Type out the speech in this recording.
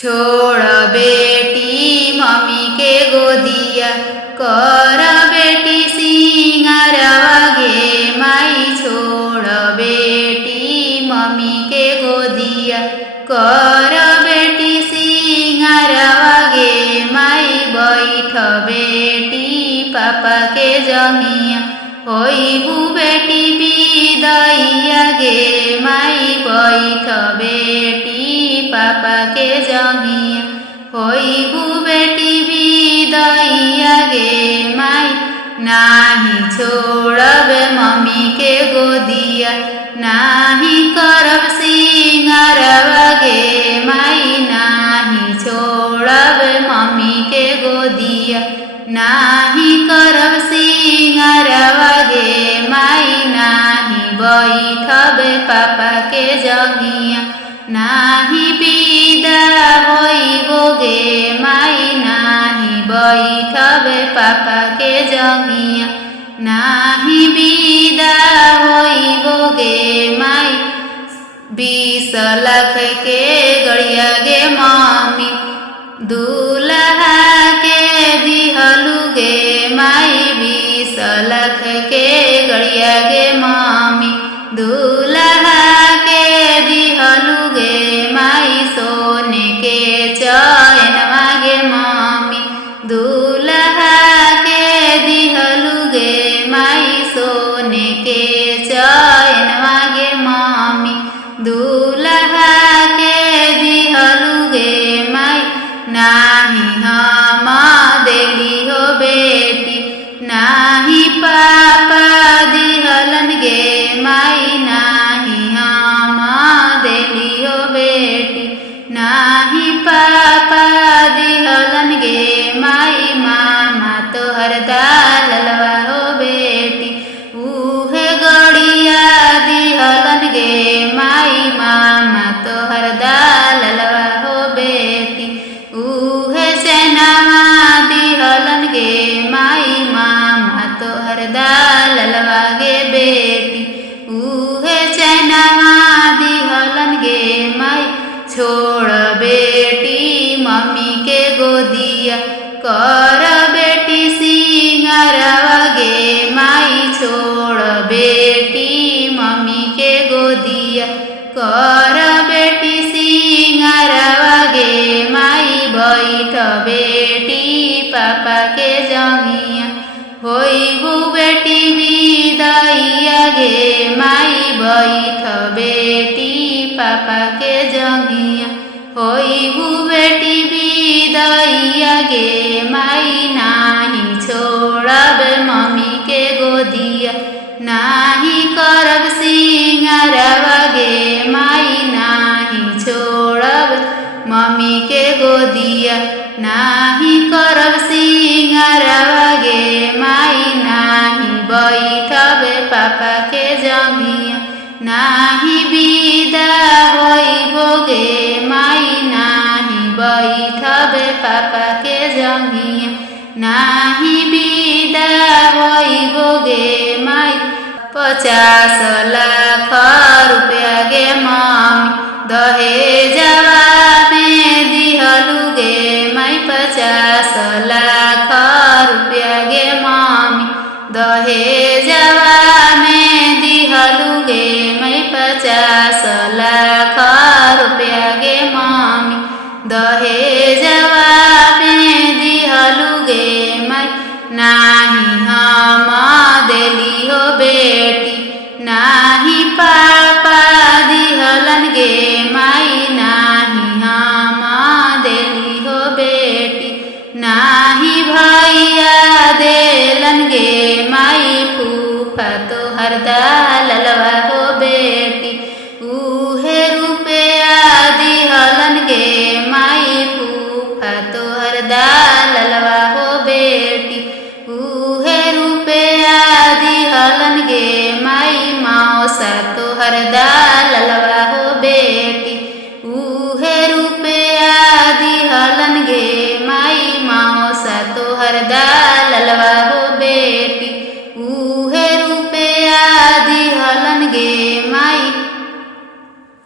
छोड़ बेटी मम्मी के गोदिया, कर बेटी सिंगारवा गे माई। छोड़ बेटी मम्मी के गोदिया, कर बेटी सिंगारवा गे माई। बैठ बेटी पापा के जंगिया, होइबू बेटी बिदैया गे माई। बैठ बेटी पापा के जंगिया, होइबू बेटी बिदैया गे माई। नाही छोड़ब मम्मी के गोदिया, नाही करब सिंगारवा गे माई। नाही छोड़ब मम्मी के गोदिया, नाही करब सिंगारवा गे माई। नाही बैठब पापा के जंगिया, नाही विदा होइबो गे माई। नाही बैठब पापा के जंगिया, नाही विदा होइबो गे माई। 20 लाख के गड़िया गे मम्मी, दूल्हा के दिहलू गे माई। 20 लाख के गड़िया गे मम्मी, दूल्हा के दिहलू गे माई। सोने के चैनवा गे मम्मी, दूल्हा के दिहलू गे माई। सोने के चैनवा गे मम्मी, दूल्हा के दिहलू गे माई। नाही हम देली हो बेटी, नाही पापा दिहलन गे माई। नाही हम देली हो बेटी, नाही पापा दिहलन गे माई। मामा तोहर दाललवा हो बेटी, उहे गड़िया दिहलन गे माई। मामा तोहर दाललवा हो बेटी, उहे सेनावा दिहलन गे माई। मामा तोहर दाललवा गे बेटी, उहे सेनावा दिहलन गे माई। छोड़ बेटी मम्मी के गोदिया, कर बेटी सिंगारवा गे माई। छोड़ बेटी मम्मी के गोदिया, कर बेटी सिंगारवा गे माई। बैठ बेटी पापा के जंगिया, होइबू बेटी बिदैया गे माई। बैठ बेटी पापा के जंगिया, होइबू बेटी बिदैया गे माई। नाही छोड़ब मम्मी के गोदिया, नाही करब सिंगारवा गे माई। नाही छोड़ब मम्मी के गोदिया, नाही करब सिंगारवा गे माई। नाही बैठब पापा के जंगिया, नाही विदा होइबो गे माई। नाही बैठब पापा के जंगिया, नाही विदा होइबो गे माई। 50 लाख रुपया गे मम्मी, दहेजवा में दिहलू गे माई। 50 लाख रुपया गे मम्मी, दहेजवा में दिहलू गे माई। 50 लाख रुपया गे मम्मी, दहेजवा में दिहलू गे माई। नाही हम देली हो बेटी, नाही पापा दिहलन गे माई। नाही हम देली हो बेटी, नाही भैया देलन गे माई। फूफा तोहर दाललवा हो